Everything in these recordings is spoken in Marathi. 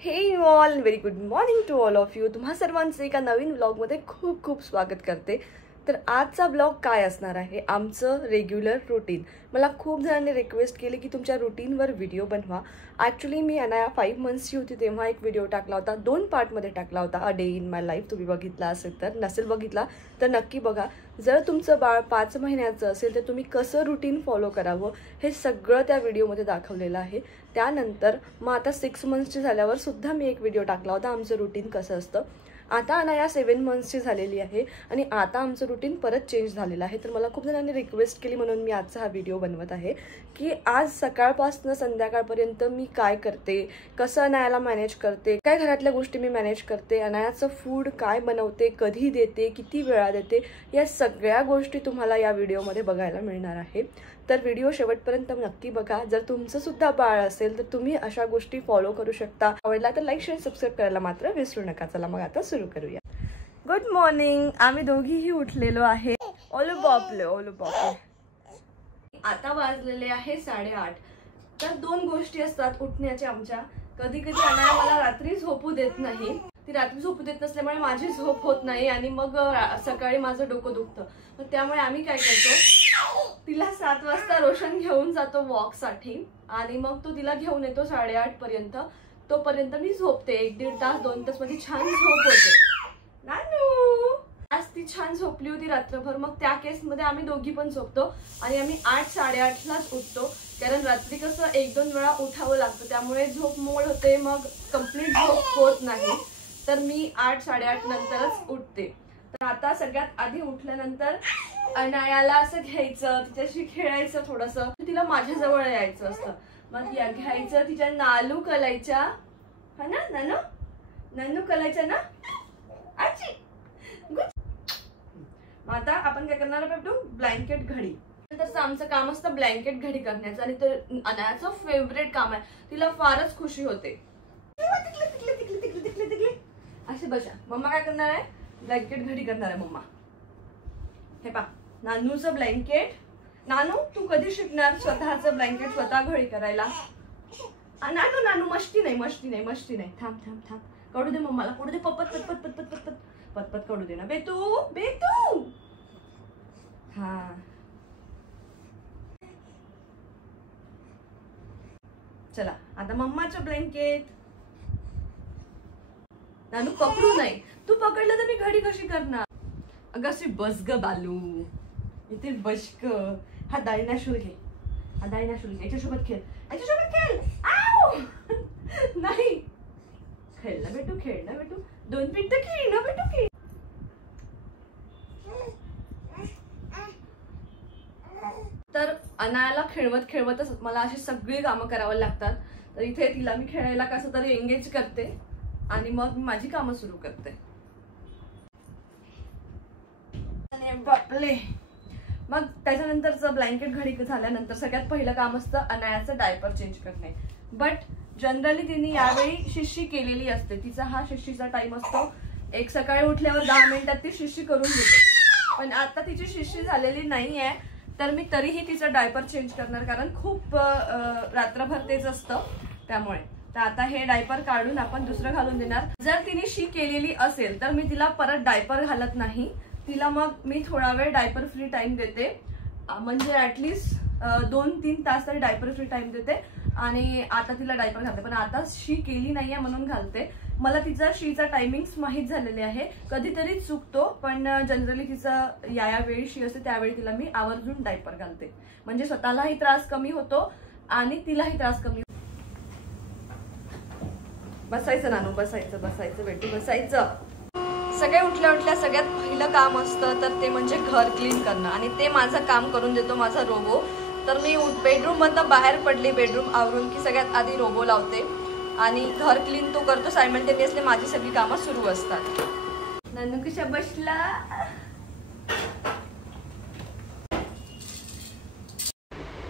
हे you all very good morning to all of you. तुम्हा सर्वांचं एका नवीन व्लॉगमध्ये खूप खूप स्वागत करते. तर आजचा ब्लॉग काय असणार आहे, आमचं रेग्युलर रुटीन. मला खूप जणांनी रिक्वेस्ट केली की तुमच्या रुटीनवर व्हिडिओ बनवा. ॲक्च्युली मी अनाया 5 मंथ्सची होती तेव्हा एक व्हिडिओ टाकला होता, 2 पार्टमध्ये टाकला होता, a day in my life. तुम्ही बघितला असेल तर, नसेल बघितला तर नक्की बघा. जर तुमचं बाळ 5 महिन्याचं असेल तर तुम्ही कसं रुटीन फॉलो करावं हे सगळं त्या व्हिडिओमध्ये दाखवलेलं आहे. त्यानंतर मग आता 6 मंथ्सची झाल्यावर सुद्धा मी एक व्हिडिओ टाकला होता, आमचं रुटीन कसं असतं. आता अनाया 7 मंथ्सची झालेली आहे आणि आता आमचं रुटीन परत चेंज झालेलं आहे. तर मला खूप जणांनी रिक्वेस्ट केली म्हणून मी आजचा हा व्हिडिओ बनवत आहे की आज सकाळपासून संध्याकाळपर्यंत मी काय करते, कसं अनायाला मॅनेज करते, काय घरातल्या गोष्टी मी मॅनेज करते, अनायाचं फूड काय बनवते, कधी देते, किती वेळा देते, या सगळ्या गोष्टी तुम्हाला या व्हिडिओमध्ये बघायला मिळणार आहे. तर व्हिडिओ शेवटपर्यंत नक्की बघा. जर तुमचं सुद्धा बाळ असेल तर तुम्ही अशा गोष्टी फॉलो करू शकता. आवडला तर लाईक शेअर सबस्क्राईब करायला मात्र विसरू नका. चला मग आता सुरू करूया. Good morning. आम्ही दोघीही उठलेलो आहे. ओलो बापले. आता वाजलेले आहे 8:30. तर 2 गोष्टी असतात उठण्याच्या आमच्या. कधी कधी अनाया मला रात्री झोपू देत नाही. ती रात्री झोपू देत नसल्यामुळे माझी झोप होत नाही आणि मग सकाळी माझं डोकं दुखतं. मग त्यामुळे आम्ही काय करतो, तिला 7 वाजता रोशन घेऊन जातो वॉकसाठी आणि मग तो तिला घेऊन येतो 8:30 पर्यंत. तोपर्यंत मी झोपते. 1-1.5 तास 2 तास माझी छान झोप होते. नानू आज ती छान झोपली होती रात्रभर. मग त्या केसमध्ये आम्ही दोघी पण झोपतो आणि आम्ही 8-8:30लाच उठतो. कारण रात्री कसं 1-2 वेळा उठावं लागतं, त्यामुळे झोप मोड होते, मग कंप्लीट झोप होत नाही. तर मी 8-8:30 नंतरच उठते. तर आता सगळ्यात आधी उठल्यानंतर अनायाला असं घ्यायचं, तिच्याशी खेळायचं, थोडंसं तिला माझ्याजवळ यायचं असतं. मग या घ्यायचं, तिच्या नालू कलायच्या, हा ना नानू, नानू कलायच्या ना आजी. मग आता आपण काय करणार आहे, ब्लँकेट घडी. तर आमचं काम असतं ब्लँकेट घडी करण्याचं आणि तर अनायाचं फेवरेट काम आहे. तिला फारच खुशी होते. असे बसा. मम्मा काय करणार आहे, ब्लँकेट घडी करणार आहे मम्मा. हे पा, नानूचं ब्लँकेट. नानू तू कधी शिकणार स्वतःचं ब्लँकेट स्वतः घडी करायला? नानू नानू मस्ती नाही. थांब कडू दे मम्माला, कडू दे. पटपट कडू दे ना बेतू. हा चला आता मम्माचं ब्लँकेट. नानू पकडू नाही. तू पकडलं तर मी घडी कशी करणार? अगं अशी बस ग बालू, इथे बस ग. हा डायनाशूल घे. याच्यासोबत खेळ. आऊ नाही. खेळ ना बेटू. 2 मिनिटं खेळ ना बेटू. तर अनायाला खेळवतच मला अशी सगळी कामं करावी लागतात. तर इथे तिला मी खेळायला कसं तरी एंगेज करते आणि मग माझी कामं सुरू करते. बापले. मग त्याच्यानंतरचं ब्लँकेट घडी झाल्यानंतर सगळ्यात पहिलं काम असतं अनायाचं डायपर चेंज करणे. बट जनरली तिने यावेळी शिशी केलेली असते. तिचा हा शिशीचा टाइम असतो. एक सकाळी उठल्यावर 10 मिनिटात ती शिशी करून घेते. पण आता तिची शिशी झालेली नाहीये, तर मी तरीही तिचं डायपर चेंज करणार, कारण खूप रात्रभर तेच असतं त्यामुळे. तर आता हे डायपर काढून आपण दुसरं घालून देणार. जर तिने शी केलेली असेल तर मी तिला परत डायपर घालत नाही. तिला मग मी थोडा वेळ डायपर फ्री टाइम देते, म्हणजे ऍटलीस्ट 2-3 तास तरी डायपर फ्री टाइम देते आणि आता तिला डायपर घालते. पण आता शी केली नाहीये म्हणून घालते. मला तिचा शीचा टायमिंग्स माहीत झालेले आहे. कधीतरी चुकतो, पण जनरली तिचं या वेळी शी असते त्यावेळी तिला मी आवर्जून डायपर घालते. म्हणजे स्वतःलाही त्रास कमी होतो आणि तिलाही त्रास कमी. बसायचं नानू, बसायचं बेटू, बसायचं. सगळे उठल्या सगळ्यात पहिलं काम असतं तर ते म्हणजे घर क्लीन करणं आणि ते माझं काम करून देतो माझा रोबो. तर मी बेडरूम मधनं बाहेर पडली, बेडरूम आवरून की सगळ्यात आधी रोबो लावते आणि घर क्लीन तो करतो. सायमल्टेनियसली माझी सगळी कामं सुरू असतात. नानू कशा बसला.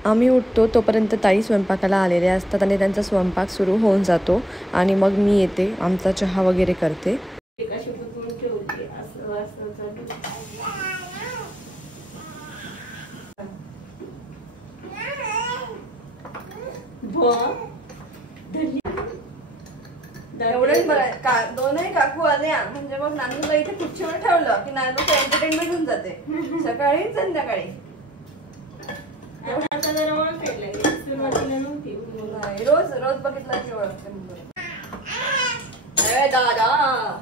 आम्ही उठतो तोपर्यंत ताई स्वयंपाकाला आलेल्या असतात आणि त्यांचा स्वयंपाक सुरू होऊन जातो आणि मग मी येते, आमचा चहा वगैरे करते. एवढंच बरं का दोनही काकू आल्या म्हणजे मग नानूला इथे खुर्चीवर ठेवलं की नानूचं एंटरटेनमेंट होऊन जाते सकाळी संध्याकाळी. रोज रोज बघितलं की ओळखते दादा.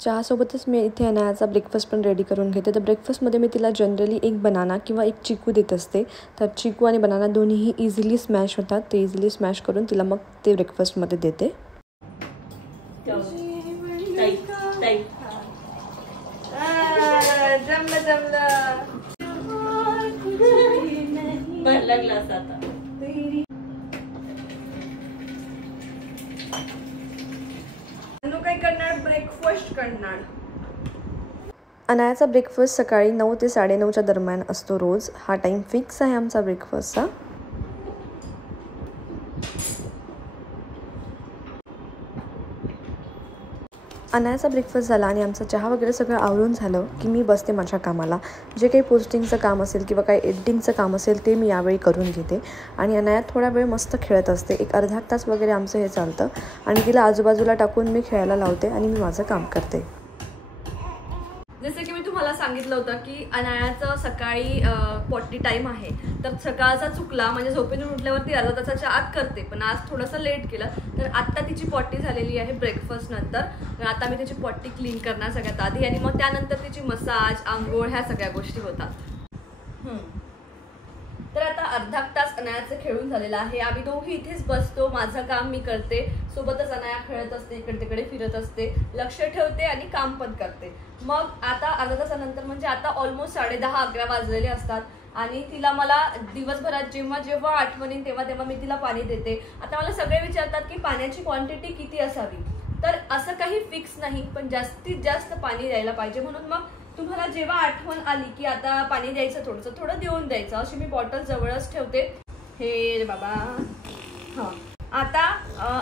चहासोबतच मी इथे अनायाचा ब्रेकफास्ट पण रेडी करून घेते. तर ब्रेकफास्टमध्ये मी तिला जनरली एक बनाना किंवा एक चिकू देत असते. तर चिकू आणि बनाना दोन्हीही इझिली स्मॅश होतात. ते इझिली स्मॅश करून तिला मग ते ब्रेकफास्टमध्ये देते. जमलं जमलं काय करणार ब्रेकफास्ट करणार. अनायाचा ब्रेकफास्ट सकाळी 9 ते 9:30च्या दरम्यान असतो रोज. हा टाइम फिक्स आहे आमचा ब्रेकफास्टचा. अनायाचा ब्रेकफास्ट झाला आणि आमचा चहा वगैरे सगळं आवरून झालं की मी बसते माझ्या कामाला. जे काही पोस्टिंगचं काम असेल किंवा काही एडिटिंगचं काम असेल ते मी यावेळी करून घेते. आणि अनाया थोडा वेळ मस्त खेळत असते. एक अर्धा तास वगैरे आमचं हे चालतं आणि तिला आजूबाजूला टाकून मी खेळायला लावते आणि मी माझं काम करते. जसं की मी तुम्हाला सांगितलं होतं की अनायाचं सकाळी पॉटी टाईम आहे. तर सकाळचा चुकला म्हणजे झोपेतून उठल्यावरती अर्धा तासाच्या आत करते. पण आज थोडंसं लेट केलं तर आत्ता तिची पॉटी झालेली आहे ब्रेकफास्ट नंतर. तर आता मी तिची पॉटी क्लीन करणार सगळ्यात आधी आणि मग त्यानंतर तिची मसाज आंघोळ ह्या सगळ्या गोष्टी होतात. तर आता अर्धा तास अनायाचं खेळून झालेलं आहे. आम्ही दोघी इथेच बसतो. माझं काम मी करते. सोबतच अनाया खेळत असते, इकडे तिकडे फिरत असते, लक्ष ठेवते आणि काम पण करते. मग आता अर्धा तासानंतर म्हणजे आता ऑलमोस्ट 10:30-11 वाजलेले असतात आणि तिला मला दिवसभरात जेव्हा जेव्हा आठवण येईल तेव्हा तेव्हा मी तिला पाणी देते. आता मला सगळे विचारतात की पाण्याची क्वांटिटी किती असावी. तर असं काही फिक्स नाही, पण जास्तीत जास्त पाणी द्यायला पाहिजे. म्हणून मग तुम्हाला जेव्हा आठवण आली की आता पाणी द्यायचं थोडं देऊन द्यायचं अशी मी बॉटल जवळच ठेवते. हे बाबा हां. आता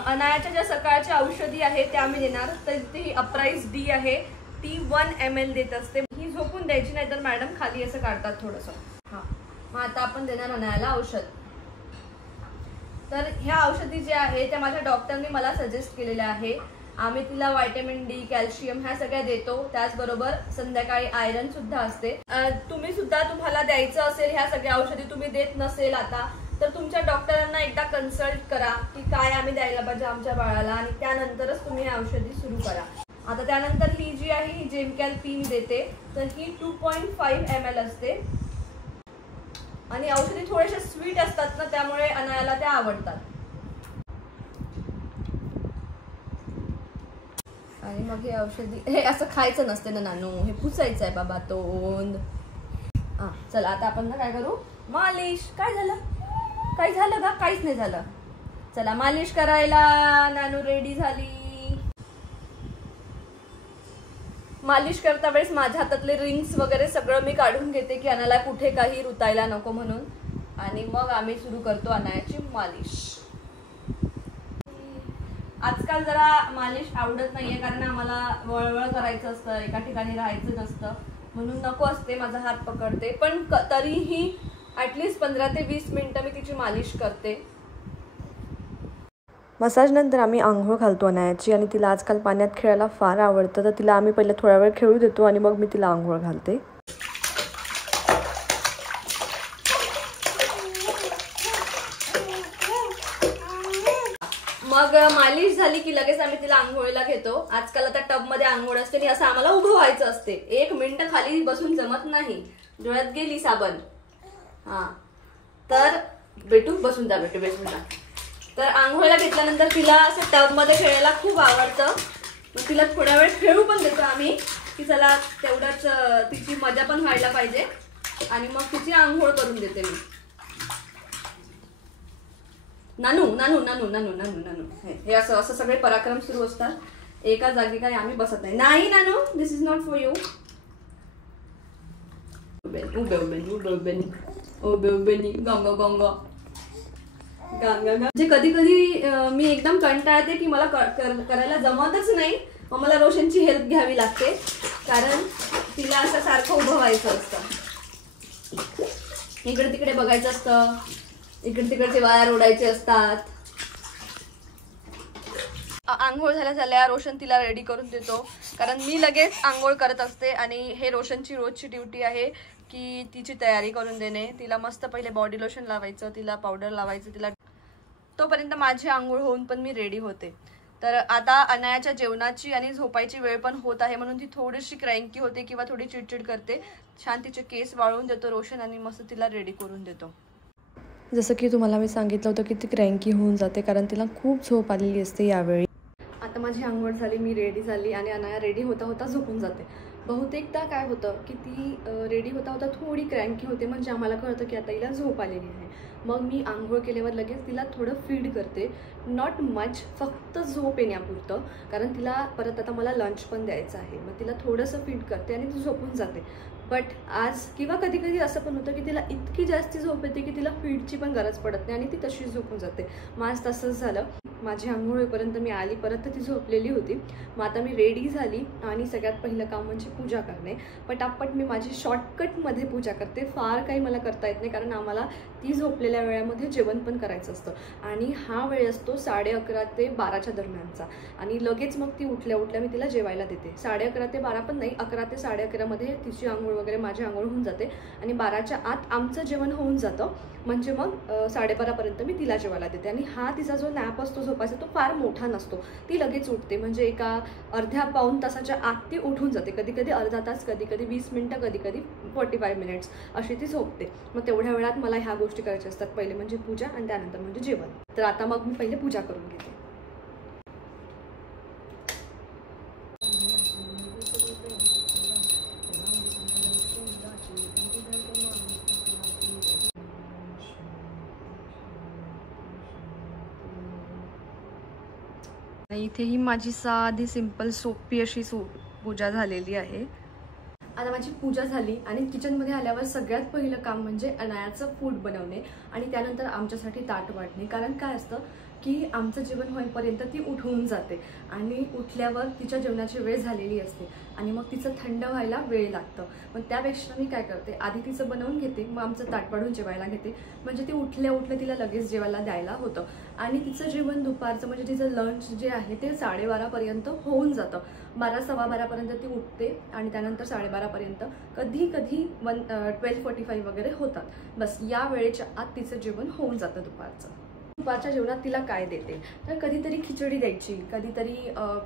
अनायाच्या ज्या सकाळच्या औषधी आहेत त्या मी देणार. तर ती अप्राइज डी आहे, ती 1 ml देत असते. ही झोपून द्यायची नाही तर मॅडम खाली असं काढतात थोडंसं. हां, मग आता आपण देणार अनायाला औषध. तर ह्या औषधी ज्या आहे त्या माझ्या डॉक्टरने मला सजेस्ट केलेल्या आहे. आम्ही तिला व्हिटॅमिन डी, कॅल्शियम ह्या सगळ्या देतो. त्याचबरोबर संध्याकाळी आयरन सुद्धा असते. तुम्ही सुद्धा तुम्हाला द्यायचं असेल ह्या सगळ्या औषधी तुम्ही देत नसेल आता तर तुमच्या डॉक्टरांना एकदा कन्सल्ट करा की काय आम्ही द्यायला पाहिजे आमच्या बाळाला आणि त्यानंतरच तुम्ही ह्या औषधी सुरू करा. आता त्यानंतर ही जी आहे ही जेमकॅल पी मी देते. तर ही 2.5 ml असते आणि औषधी थोडेसे स्वीट असतात ना त्यामुळे अनायाला त्या आवडतात. आणि मग हे औषधी हे असं खायचं नसते ना नानू, हे पुसायचं आहे बाबा तोंड. हां चला आता आपण ना काय करू मालिश. काय झालं का? काहीच नाही झालं. चला मालिश करायला. नानू रेडी झाली. मालिश करता वेळेस माझ्या हातातले रिंग्स वगैरे सगळं मी काढून घेते की अनाला कुठे काही रुतायला नको म्हणून. आणि मग आम्ही सुरू करतो अनायाची मालिश. आजकाल जरा मालिश आवडत नाहीये कारण आम्हाला वळवळ करायचं असतं, एका ठिकाणी राहायचं नसतं म्हणून नको असते. माझा हात पकडते पण तरीही ॲटलिस्ट 15 ते 20 मिनिटं मी तिची मालिश करते. मसाज नंतर आम्ही आंघोळ घालतो अनायाची आणि तिला आजकाल पाण्यात खेळायला फार आवडतं. तर तिला आम्ही पहिला थोडा वेळ खेळू देतो आणि मग मी तिला आंघोळ घालते. मग मालिश झाली की लगेच आम्ही तिला आंघोळीला घेतो. आजकाल आता टबमध्ये आंघोळ असते आणि असं आम्हाला उभं व्हायचं असते. 1 मिनिट खाली बसून जमत नाही, डोळ्यात गेली साबण. हां तर बेटू बसून जा. तर आंघोळीला घेतल्यानंतर तिला असं टबमध्ये खेळायला खूप आवडतं. मग तिला थोडा वेळ खेळू पण देतो आम्ही की चला तेवढंच तिची मजा पण व्हायला पाहिजे. आणि मग तिची आंघोळ करून देते मी. नानू नानू नानू नानू नानू नानू हे असं असं सगळे पराक्रम सुरू असतात. एका जागी काही आम्ही बसत नाही. नाही नानू, दिस इज नॉट फॉर यू. उभे गंगा गंगा गंगा. म्हणजे कधी कधी मी एकदम कंटाळते की मला करायला जमतच नाही. मग मला रोशनची हेल्प घ्यावी लागते कारण तिला असं सारखं उभं व्हायचं असतं, इकडे तिकडे बघायचं असतं. इकडे तिकडचे वायर ओढायचे असतात. आंघोळ झाल्या रोशन तिला रेडी करून देतो, कारण मी लगेच आंघोळ करत असते आणि हे रोशनची रोजची ड्युटी आहे की तिची तयारी करून देणे. तिला मस्त पहिले बॉडी लोशन लावायचं, तिला पावडर लावायचं, तिला तोपर्यंत माझी आंघोळ होऊन पण मी रेडी होते. तर आता अनायाच्या जेवणाची आणि झोपायची वेळ पण होत आहे, म्हणून ती थोडीशी क्रँकी होते किंवा थोडी चिडचिड करते. छान तिचे केस वाळवून देतो रोशन आणि मस्त तिला रेडी करून देतो. जसं की तुम्हाला मी सांगितलं होतं की ती क्रँकी होऊन जाते, कारण तिला खूप झोप आलेली असते यावेळी. आता माझी आंघोळ झाली, मी रेडी झाली आणि अनाया रेडी होता होता झोपून जाते. बहुतेकदा काय होतं की ती रेडी होता होता थोडी क्रँकी होते, म्हणजे आम्हाला कळतं की आता हिला झोप आलेली आहे. मग मी आंघोळ केल्यावर लगेच तिला थोडं फीड करते, नॉट मच, फक्त झोप येण्यापुरतं, कारण तिला परत आता मला लंच पण द्यायचं आहे. मग तिला थोडंसं फीड करते आणि ती झोपून जाते. बट आज किंवा कधी कधी असं पण होतं की तिला इतकी जास्ती झोप येते की तिला फीडची पण गरज पडत नाही आणि ती तशीच झोपून जाते. मग आज तसंच झालं. माझी आंघोळ होईपर्यंत मी आली, परत तर ती झोपलेली होती. मग आता मी रेडी झाली आणि सगळ्यात पहिलं काम म्हणजे पूजा करणे. पटापट मी माझी शॉर्टकटमध्ये पूजा करते. फार काही मला करता येत नाही, कारण आम्हाला ती झोपलेल्या वेळामध्ये जेवण पण करायचं असतं आणि हा वेळ असतो 11:30 ते 12च्या दरम्यानचा. आणि लगेच मग ती उठल्या उठल्या मी तिला जेवायला देते. 11:30 ते 12 पण नाही, 11 ते 11:30मध्ये तिची आंघोळ वगैरे माझी आंघोळ होऊन जाते आणि 12च्या आत आमचं जेवण होऊन जातं. म्हणजे मग 12:30पर्यंत मी तिला जेवायला देते. आणि हा तिचा जो नॅप असतो झोपायचा तो फार मोठा नसतो, ती लगेच उठते. म्हणजे एका अर्ध्या पाऊण तासाच्या आत ती उठून जाते. कधी कधी अर्धा तास, कधी कधी 20 मिनिटं, कधी कधी 45 मिनिट्स अशी ती झोपते. मग तेवढ्या वेळात मला ह्या गोष्टी करायच्या असतात. पहिले म्हणजे पूजा आणि त्यानंतर म्हणजे जेवण. तर आता मग मी पहिले पूजा करून घेते. इथेही माझी साधी सिंपल सोपी अशी पूजा झालेली आहे. आता माझी पूजा झाली आणि किचनमध्ये आल्यावर सगळ्यात पहिलं काम म्हणजे अनायाचं फूड बनवणे आणि त्यानंतर आमच्यासाठी ताट वाढणे. कारण काय असतं की आमचं जेवण होईपर्यंत ती उठून जाते आणि उठल्यावर तिच्या जेवणाची वेळ झालेली असते आणि मग तिचं थंड व्हायला वेळ लागतं. मग त्यापेक्षा मी काय करते, आधी तिचं बनवून घेते, मग आमचं ताट वाढून जेवायला घेते. म्हणजे ती उठल्या उठल्या तिला लगेच जेवायला द्यायला होतं आणि तिचं जेवण दुपारचं म्हणजे तिचं लंच जे आहे ते 12:30पर्यंत होऊन जातं. 12:15पर्यंत ती उठते आणि त्यानंतर 12:30पर्यंत, कधी कधी 12:45 वगैरे होतात. बस या वेळेच्या आत तिचं जेवण होऊन जातं दुपारचं. दुपारच्या जेवणात तिला काय देते, तर कधीतरी खिचडी द्यायची, कधीतरी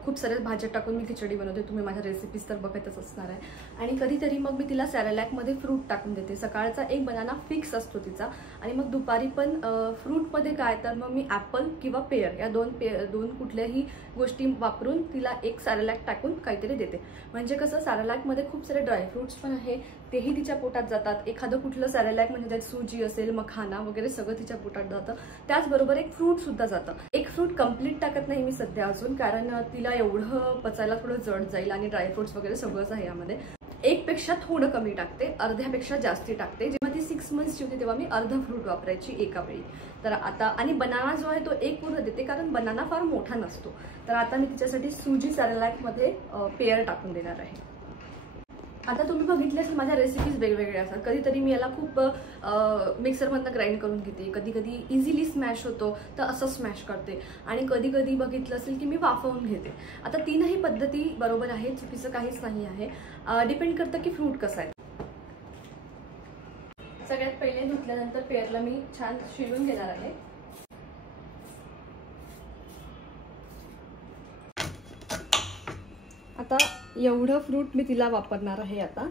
खूप साऱ्या भाज्या टाकून मी खिचडी बनवते. तुम्ही माझ्या रेसिपीज तर बघतच असणार आहे. आणि कधीतरी मग मी तिला सॅरलॅकमध्ये फ्रूट टाकून देते. सकाळचा एक बनाना फिक्स असतो तिचा आणि मग दुपारी पण फ्रूटमध्ये काय, तर मग मी ॲपल किंवा पेयर या दोन कुठल्याही गोष्टी वापरून तिला एक सॅरलॅक टाकून काहीतरी देते. म्हणजे कसं, सॅरलॅकमध्ये खूप सारे ड्रायफ्रूट्स पण आहे, तेही तिच्या पोटात जातात. एखादं कुठलं सॅरलॅक म्हणजे त्यात सुजी असेल, मखाना वगैरे सगळं तिच्या पोटात जातं. त्याचबरोबर एक फ्रूट सुद्धा जातं. एक फ्रूट कम्प्लीट टाकत नाही मी सध्या अजून, कारण तिला एवढं पचायला थोडं जड जाईल आणि ड्रायफ्रुट्स वगैरे सगळंच आहे यामध्ये. एकपेक्षा थोडं कमी टाकते, अर्ध्यापेक्षा जास्ती टाकते. जेव्हा ती 6 मंथ्सची होती तेव्हा मी अर्धा फ्रूट वापरायची एका वेळी. तर आता आणि बनाना जो आहे तो एक पूर्ण देते, कारण बनाना फार मोठा नसतो. तर आता मी तिच्यासाठी सुजी सॅरलॅकमध्ये पेयर टाकून देणार आहे. आता तुम्ही बघितले असेल माझ्या रेसिपीज वेगवेगळ्या असतात. कधीतरी मी याला खूप मिक्सरमधनं ग्राइंड करून घेते, कधी कधी इझिली स्मॅश होतो तर असं स्मॅश करते आणि कधी कधी बघितलं असेल की मी वाफवून घेते. आता तीनही पद्धती बरोबर आहे, चुकीचं काहीच नाही आहे. डिपेंड करतं की फ्रूट कसा आहे. सगळ्यात पहिले धुतल्यानंतर पेअरला मी छान शिजवून घेणार आहे. आता एवढं फ्रूट मी तिला वापरणार आहे. आता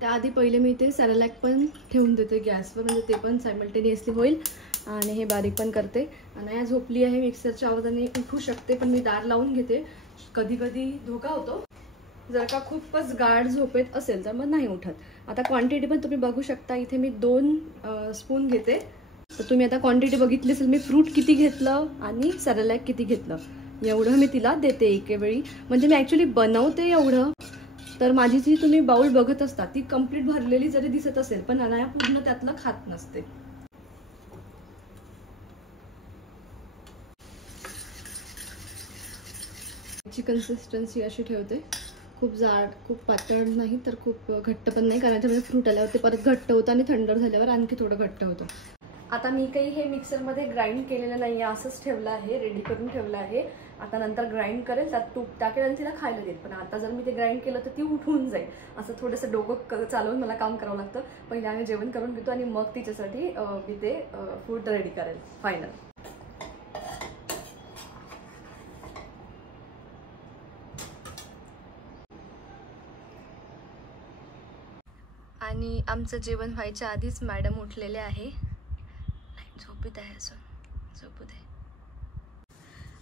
त्याआधी पहिले मी ते सॅरलॅक पण ठेवून देते गॅसवर, म्हणजे ते पण सायमल्टेनियसली होईल आणि हे बारीक पण करते. अनाया झोपली आहे, मिक्सरच्या आवाजाने उठू शकते, पण मी दार लावून घेते. कधी कधी धोका होतो, जर का खूपच गाढ झोपेत असेल तर मग नाही उठत. आता क्वांटिटी पण तुम्ही बघू शकता, इथे मी 2 स्पून घेते. तर तुम्ही आता क्वांटिटी बघितली असेल, मी फ्रूट किती घेतलं आणि सॅरलॅक किती घेतलं एवढं मी तिला देते एकेवेळी. म्हणजे मी ॲक्च्युली बनवते एवढं, तर माझी जी तुम्ही बाउल बघत असता ती कंप्लीट भरलेली जरी दिसत असेल, पण अनाया पूर्ण त्यातलं खात नसते. ची कन्सिस्टन्सी अशी ठेवते, खूप जाड, खूप पातळ नाही तर खूप घट्ट पण नाही, कारण त्यामध्ये फ्रूट आल्यावर ते परत घट्ट होतं आणि थंडर झाल्यावर आणखी थोडं घट्ट होतं. आता मी काही हे मिक्सरमध्ये ग्राइंड केलेलं नाही आहे, असंच ठेवलं आहे, रेडी करून ठेवलं आहे. आता नंतर ग्राइंड करेल, त्यात तूप टाकेल आणि तिला खायला देईल. पण आता जर मी ते ग्राइंड केलं तर ती उठून जाईल. असं थोडंसं डोकं चालवून मला काम करावं लागतं. पहिले आम्ही जेवण करून घेतो आणि मग तिच्यासाठी मी ते फूड रेडी करेल फायनल. आणि आमचं जेवण व्हायच्या आधीच मॅडम उठलेले आहे. झोपत आहे अजून, झोपू दे.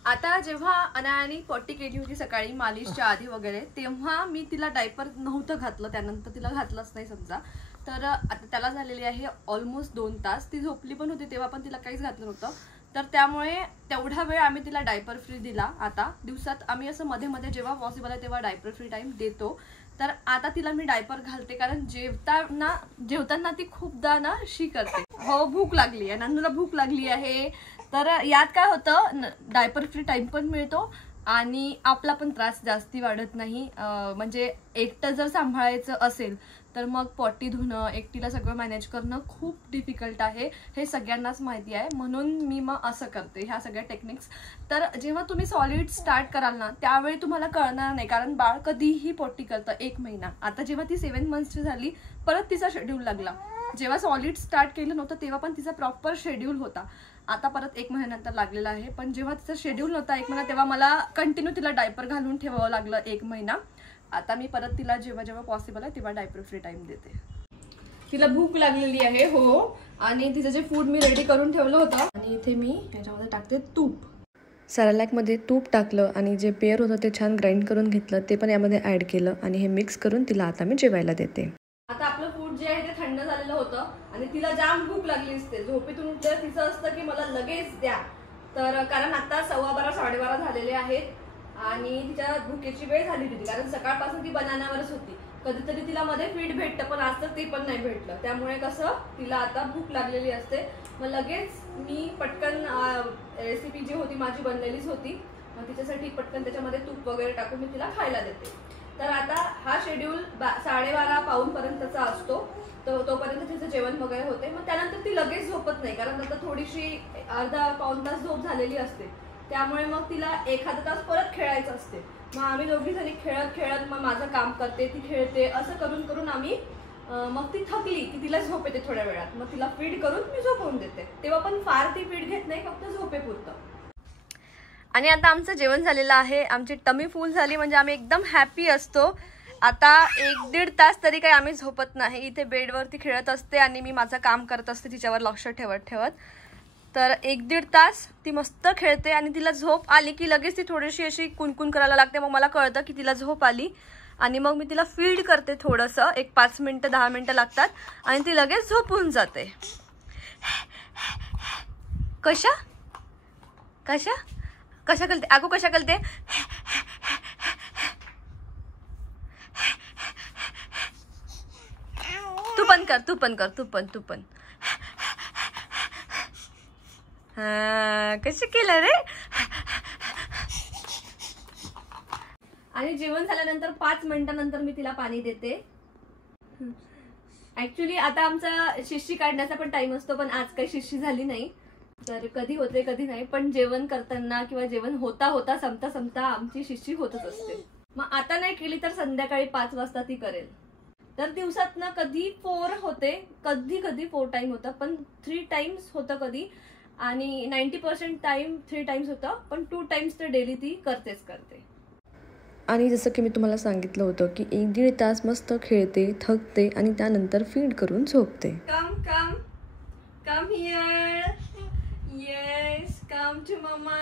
आता जेव्हा अनायानी पॉटी केली होती सकाळी मालिशच्या आधी वगैरे, तेव्हा मी तिला डायपर नव्हतं घातलं, त्यानंतर तिला घातलंच नाही समजा. तर आता त्याला झालेली आहे ऑलमोस्ट 2 तास. ती झोपली पण होती तेव्हा पण तिला काहीच घातलं नव्हतं. तर त्यामुळे तेवढा वेळ आम्ही तिला डायपर फ्री दिला. आता दिवसात आम्ही असं मध्ये मध्ये जेव्हा पॉसिबल आहे तेव्हा डायपर फ्री टाइम देतो. तर आता तिला मी डायपर घालते, कारण जेवताना ती खूपदा ना शी करते. हो, भूक लागली आहे, नंदूला भूक लागली आहे. तर यात काय होतं, डायपर फ्री टाइम पण मिळतो आणि आपला पण त्रास जास्ती वाढत नाही. म्हणजे एकटं जर सांभाळायचं असेल तर मग पॉटी धुणं, एकटीला सगळं मॅनेज करणं खूप डिफिकल्ट आहे, हे सगळ्यांनाच माहिती आहे. म्हणून मी मग असं करते ह्या सगळ्या टेक्निक्स. तर जेव्हा तुम्ही सॉलिड स्टार्ट कराल ना, त्यावेळी तुम्हाला कळणार नाही, कारण बाळ कधीही पॉटी करतं 1 महिना. आता जेव्हा ती 7 मंथची झाली, परत तिचा शेड्यूल लागला. जेव्हा सॉलिड स्टार्ट केलं नव्हतं तेव्हा पण तिचा प्रॉपर शेड्यूल होता. आता परत 1 महिन्यानंतर लागलेला आहे. पण जेव्हा तिचा शेड्यूल नव्हता 1 महिना, तेव्हा मला कंटिन्यू तिला डायपर घालून ठेवावं लागलं 1 महिना. आता मी परत तिला जेव्हा जेव्हा पॉसिबल आहे तेव्हा डायपर फ्री टाइम देते. तिला भूक लागलेली आहे. हो, आणि तिचं जे फूड मी रेडी करून ठेवलं होतं, आणि इथे मी याच्यामध्ये टाकते तूप. सॅरलॅकमध्ये तूप टाकलं आणि जे पेयर होतं ते छान ग्राइंड करून घेतलं, ते पण यामध्ये ॲड केलं आणि हे मिक्स करून तिला आता मी जेवायला देते. आता आपलं फूड जे आहे ते थंड झालेलं होतं आणि तिला जाम भूक लागली असते. झोपेतून उठल्यावर तिचं असतं की मला लगेच द्या. तर कारण आता 12:15 12:30 झालेले आहेत आणि तिच्या भुकेची वेळ झाली होती, कारण सकाळपासून ती बनानावरच होती. कधीतरी तिला मध्ये फीड भेटतं, पण आज तर ते पण नाही भेटलं. त्यामुळे कसं तिला आता भूक लागलेली असते. मग लगेच मी पटकन रेसिपी जी होती माझी बनलेलीच होती, मग तिच्यासाठी पटकन त्याच्यामध्ये तूप वगैरे टाकून मी तिला खायला देते. तर आता हा शेड्यूल 12:30 पाऊण पर्यंतचा असतो. तोपर्यंत तिचं जेवण वगैरे होते. मग त्यानंतर ती लगेच झोपत नाही, कारण आता थोडीशी अर्धा पाऊण तास झोप झालेली असते. त्यामुळे मग तिला एखादा तास परत खेळायचं असते. मग आम्ही दोघी जणी खेळत खेळत मग माझं काम करते, ती खेळते, असं करून करून आम्ही मग ती थकली की तिला झोप येते थोड्या वेळात. मग तिला फीड करून मी झोपवून देते. तेव्हा पण फार ती फीड घेत नाही, फक्त झोपेपुरतं. आणि आता आमचं जेवण झालेलं आहे. आमची टमी फुल झाली म्हणजे आम्ही एकदम हॅपी असतो. आता 1-1.5 तास तरी काही आम्ही झोपत नाही. इथे बेडवरती खेळत असते आणि मी माझं काम करत असते तिच्यावर लक्ष ठेवत ठेवत. तर 1-1.5 तास ती मस्त खेळते आणि तिला झोप आली की लगेच ती थोडीशी अशी कुणकुण करायला लागते. मग मला कळतं की तिला झोप आली आणि मग मी तिला फीड करते थोडंसं. 5 मिनिटं 10 मिनिटं लागतात आणि ती लगेच झोपून जाते. कशा कशा कशा करते आगो, कशा करते? तू पण कर, तू पण कर, तू पण. कसं केलं रे? आणि जेवण झाल्यानंतर 5 मिनिटांनंतर मी तिला पाणी देते. ऍक्च्युली आता आमचा शिशी काढण्याचा पण टाइम असतो, पण आज काही शिशी झाली नाही. तर कधी होते कधी नाही, पण जेवण करताना किंवा जेवण होता संपता आमची शिशी होतच असते. मग आता नाही केली तर संध्याकाळी 5 वाजता ती करेल. तर दिवसात ना कधी 4 होते, कधी 4 टाइम होतं, पण 3 टाइम्स होतं कधी. आणि 90% टाइम 3 टाइम्स होतं, पण 2 टाइम्स तर डेली ती करतेच करते. आणि जसं की मी तुम्हाला सांगितलं होतं की 1-1.5 तास मस्त खेळते, थकते आणि त्यानंतर फीड करून झोपते. Come here. Yes, come to mama.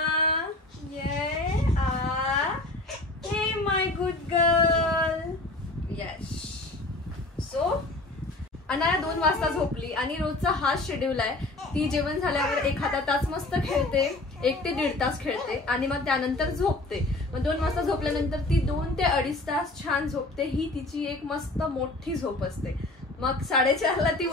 Hey my good girl. Yes. So Anaya 2 वाजता झोपली आणि रोजचा हाच शेड्यूल आहे. ती जेवण झाल्यावर एखादा तास मस्त खेळते, 1 ते 1.5 तास खेळते आणि मग त्यानंतर झोपते. मग 2 वाजता झोपल्यानंतर ती 2 ते 2.5 तास छान झोपते. ही तिची एक मस्त मोठी झोप असते. मग 4:30ला ती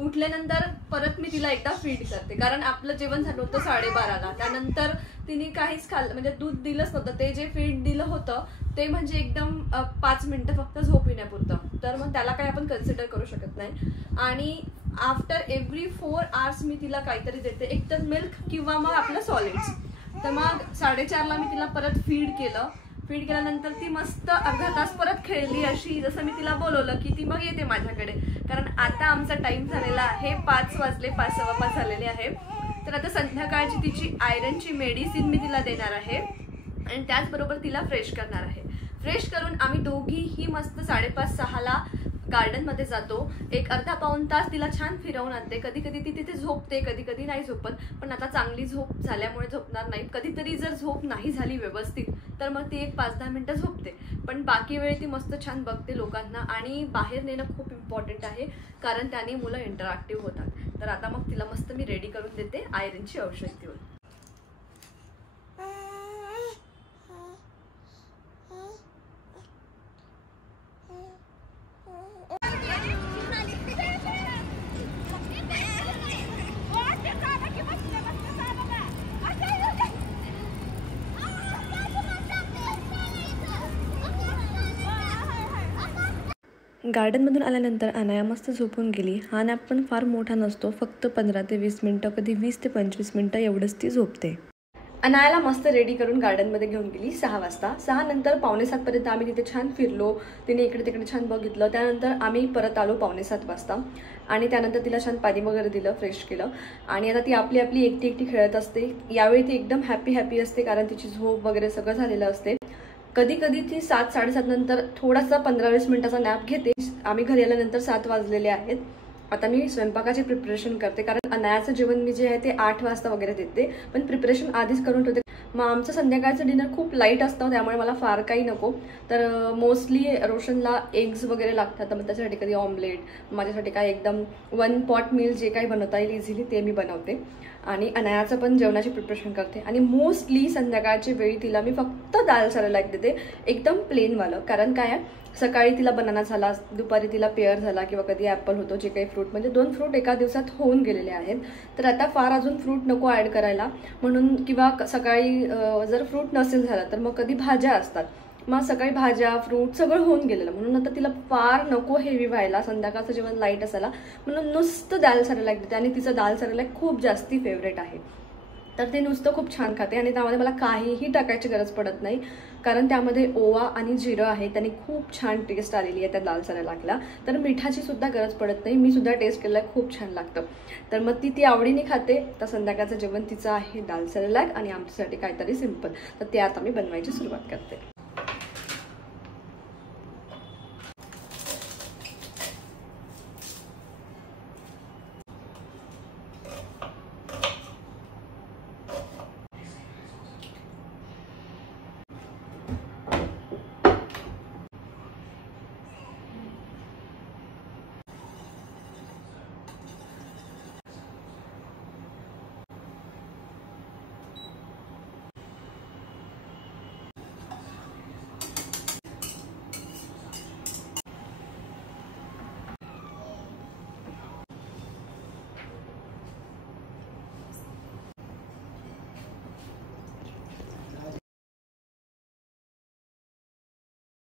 उठल्यानंतर परत मी तिला एकदा फीड करते, कारण आपलं जेवण झालं होतं 12:30ला. त्यानंतर तिने काहीच खाल्लं, म्हणजे दूध दिलंच नव्हतं. ते जे फीड दिलं होतं ते म्हणजे एकदम 5 मिनिटं फक्त झोप येण्यापुरतं, तर मग त्याला काही आपण कन्सिडर करू शकत नाही. आणि आफ्टर एव्हरी 4 आवर्स मी तिला काहीतरी देते, एकतर मिल्क किंवा मग आपलं सॉलिड्स. तर मग 4:30ला मी तिला परत फीड केल्यानंतर ती मस्त अर्धा तास परत खेळली, अशी जसं मी तिला बोलवलं की ती मग येते माझ्याकडे. कारण आता आमचा टाइम झालेला आहे 5 वाजले, 5 सव्वा 5 झालेले आहे. तर आता संध्याकाळची तिची आयरनची मेडिसिन मी तिला देणार आहे आणि त्याचबरोबर तिला फ्रेश करणार आहे. फ्रेश करून आम्ही दोघीही मस्त 5:30-6ला गार्डनमध्ये जातो. एक अर्धा पाऊण तास तिला छान फिरवून आणते. कधी कधी ती तिथे झोपते, कधी कधी नाही झोपत, पण आता चांगली झोप झाल्यामुळे झोपणार नाही. कधीतरी जर झोप नाही झाली व्यवस्थित तर मग ती एक 5-10 मिनिटं झोपते, पण बाकी वेळ ती मस्त छान बघते लोकांना. आणि बाहेर नेणं खूप इम्पॉर्टंट आहे, कारण त्याने मुलं इंटरॅक्टिव्ह होतात. तर आता मग तिला मस्त मी रेडी करून देते आयरनची औषध देऊन. गार्डनमधून आल्यानंतर अनाया मस्त झोपून गेली. हा नॅप पण फार मोठा नसतो, फक्त 15 ते 20 मिनटं, कधी 20 ते 25 मिनटं एवढंच ती झोपते. अनायाला मस्त रेडी करून गार्डनमध्ये घेऊन गेली 6 वाजता. 6 नंतर 6:45 पर्यंत आम्ही तिथे छान फिरलो, तिने इकडे तिकडे छान बघितलं. त्यानंतर आम्ही परत आलो 6:45 वाजता आणि त्यानंतर तिला छान पाणी वगैरे दिलं, फ्रेश केलं. आणि आता ती आपली एकटी खेळत असते. यावेळी ती एकदम हॅपी असते, कारण तिची झोप वगैरे सगळं झालेलं असते. कधी कधी ती 7-7:30 नंतर थोडासा 15-20 मिनिटाचा नॅप घेते. आम्ही घरी आल्यानंतर 7 वाजलेले आहेत. आता मी स्वयंपाकाची प्रिपरेशन करते, कारण अनायाचं जेवण मी जे आहे ते 8 वाजता वगैरे देते, पण प्रिपरेशन आधीच करून ठेवते. मग आमचं संध्याकाळचं डिनर खूप लाईट असतं, त्यामुळे मला फार काही नको. तर मोस्टली रोशनला एग्स वगैरे लागतात, तर मग त्याच्यासाठी कधी ऑमलेट, माझ्यासाठी काय एकदम 1 पॉट मील जे काही बनवता येईल इझिली ते मी बनवते. आणि अनायाचं पण जेवणाची प्रिपरेशन करते. आणि मोस्टली संध्याकाळच्या वेळी तिला मी फक्त दाल सॅलड देते, एकदम प्लेनवालं. कारण काय आहे, सकाळी तिला बनाना झाला, दुपारी तिला पेअर झाला, किंवा कधी ॲपल होतो, जे काही फ्रूट, म्हणजे 2 फ्रूट एका दिवसात होऊन गेलेले आहेत. तर आता फार अजून फ्रूट नको ॲड करायला म्हणून, किंवा सकाळी जर फ्रूट नसेल झाला तर मग कधी भाज्या असतात, मग सकाळी भाज्या फ्रूट सगळं होऊन गेलेलं. म्हणून आता तिला फार नको हेवी व्हायला, संध्याकाळचं जेवण लाईट असायला, म्हणून नुसतं दाल सॅलड देते. आणि तिचं दाल सॅलड खूप जास्ती फेवरेट आहे, तर ते नुसतं खूप छान खाते. आणि त्यामध्ये मला काहीही टाकायची गरज पडत नाही, कारण त्यामध्ये ओवा आणि जिरं आहे, त्याने खूप छान टेस्ट आलेली आहे त्या दाल सॅलडला. तर मिठाची सुद्धा गरज पडत नाही, मी सुद्धा टेस्ट केलं आहे, खूप छान लागतं. तर मग ती आवडीने खाते. तर संध्याकाळचं जेवण तिचं आहे दाल सॅलड आणि आमच्यासाठी काहीतरी सिम्पल. तर ते आता मी बनवायची सुरुवात करते.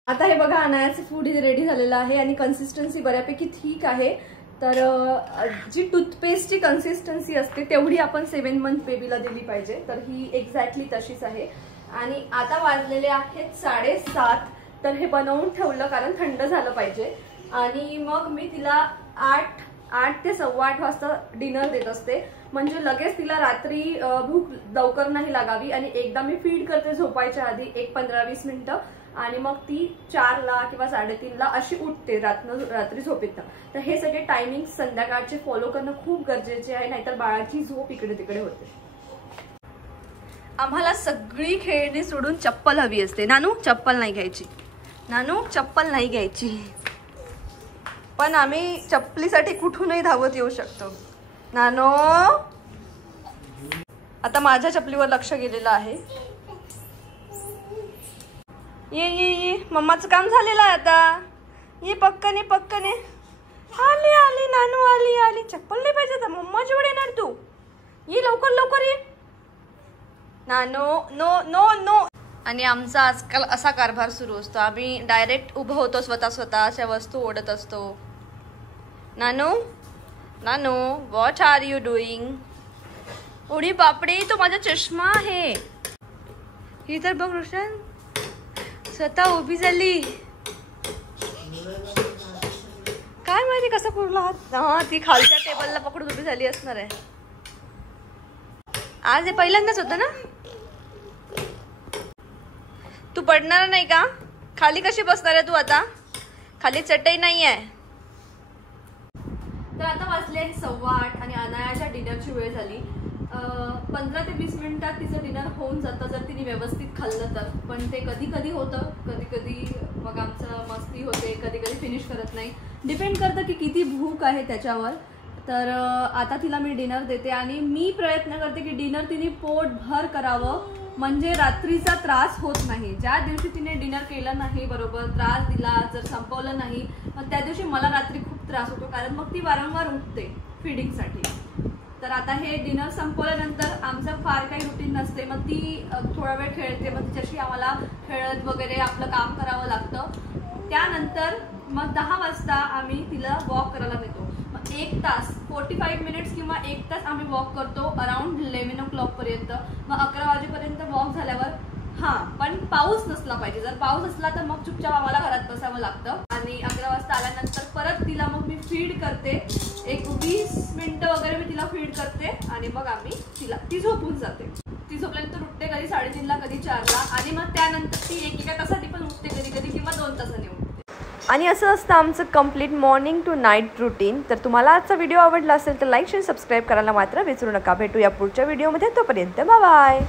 आता हे बघा, अनायाचं फूड इथे रेडी झालेलं आहे आणि कन्सिस्टन्सी बऱ्यापैकी ठीक आहे. तर जी टूथपेस्टची कन्सिस्टन्सी असते तेवढी आपण 7 मंथ बेबीला दिली पाहिजे, तर ही एक्झॅक्टली तशीच आहे. आणि आता वाजलेले आहेत 7:30. तर हे बनवून ठेवलं कारण थंड झालं पाहिजे. आणि मग मी तिला 8 ते 8:15 वाजता डिनर देत असते, म्हणजे लगेच तिला रात्री भूक लवकर नाही लागावी. आणि एकदा मी फीड करते झोपायच्या आधी एक 15-20 मिनिटं, आणि मग ती 4ला किंवा 3:30ला अशी उठते रात्री झोपेत. तर हे सगळे टायमिंग संध्याकाळचे फॉलो करणं खूप गरजेचे आहे, नाहीतर बाळाची झोप इकडे तिकडे होते. आम्हाला सगळी खेळणी सोडून चप्पल हवी असते. नानू चप्पल नाही घ्यायची, नानू चप्पल नाही घ्यायची, पण आम्ही चप्पलीसाठी कुठूनही धावत येऊ शकतो. नानो आता माझ्या चप्पलीवर लक्ष गेलेलं आहे. ये ये ये, मम्माचं काम झालेलं आहे आता. ये पक्कने पक्कने. आली आली नानू आली आली. चप्पल नाही पाहिजे तर मम्माच्या वेळ येणार तू. ये लवकर लवकर ये नानू. No no no. आणि आमचा आजकाल असा कारभार सुरू असतो. आम्ही डायरेक्ट उभं होतो, स्वतः अशा वस्तू ओढत असतो. नानू नानू व्हॉट आर यू डुईंग. उडी बापडे, तो माझा चष्मा आहे. ही तर बघ रोशन स्वतः उभी झाली. काय माहिती कसं पुरला हात. हा ती खालच्या टेबलला पकडून उभी झाली असणार आहे. आज हे पहिल्यांदाच होतं ना. तू पडणार नाही का. खाली कशी बसणार आहे तू आता. खाली चटई नाही आहे. तर आता वाजले 8:15 आणि अनायाच्या डिनरची वेळ झाली. 15 ते 20 मिनिटात तिचं डिनर होऊन जातं जर तिने व्यवस्थित खाल्लं तर. पण ते कधी कधी होतं, कधी कधी मग आमचं मस्ती होते, कधी कधी फिनिश करत नाही. डिपेंड करतं की किती भूक आहे त्याच्यावर. तर आता तिला मी डिनर देते आणि मी प्रयत्न करते की डिनर तिने पोटभर करावं, म्हणजे रात्रीचा त्रास होत नाही. ज्या दिवशी तिने डिनर केलं नाही, बरोबर त्रास दिला, जर संपवलं नाही, मग त्या दिवशी मला रात्री खूप त्रास होतो, कारण मग ती वारंवार उठते फीडिंगसाठी. तर आता हे डिनर संपवल्यानंतर आमचं फार काही रुटीन नसते. मग ती थोडा वेळ खेळते, मग तिच्याशी आम्हाला खेळत वगैरे आपलं काम करावं लागतं. त्यानंतर मग 10 वाजता आम्ही तिला वॉक करायला नेतो. मग 1 तास 45 मिनिट्स किंवा 1 तास आम्ही वॉक करतो अराउंड 11 o'clock पर्यंत. मग 11 वाजेपर्यंत वॉक झाल्यावर पण पाऊस नसला पाहिजे. जर पाऊस असला तर मग चुपचाप आम्हाला घरात बसावं लागतं. आणि 11 वाजता आल्यानंतर परत तिला मग मी फीड करते. एक 20 मिनिटं वगैरे मी तिला फीड करते आणि मग ती झोपून जाते. ती झोपल्यानंतर उठते कधी 3:30ला, कधी 4ला. आणि मग त्यानंतर ती एका तासासाठी पण उठते कधी कधी, किंवा 2 तासांनी उठते. आणि असं असतं आमचं complete morning to night routine. तर तुम्हाला आजचा व्हिडिओ आवडला असेल तर लाईक शेअर सबस्क्राईब करायला मात्र विसरू नका. भेटूया पुढच्या व्हिडिओमध्ये. तोपर्यंत बाय बाय.